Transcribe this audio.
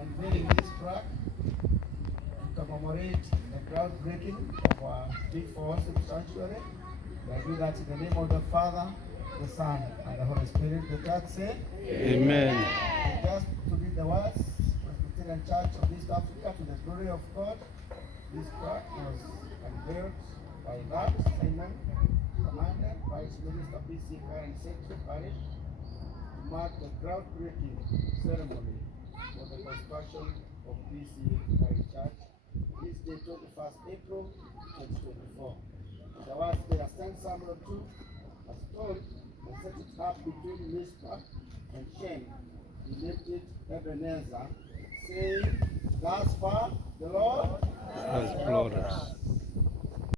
unveiling this plaque to commemorate the groundbreaking of our big worship sanctuary. I do that in the name of the Father, the Son, and the Holy Spirit. The church say, Amen. just to read the words, Presbyterian Church of East Africa, to the glory of God. This plaque was unveiled by that Simon, Commander, Vice Minister, BC and Central Parish, to mark the groundbreaking ceremony for the construction of BC Parish Church. This day, 21st April 2024. The words they are sent Samuel 2 as told and set it up between Mizpah and Shem. He named it Ebenezer, saying, thus far the Lord Has blessed us.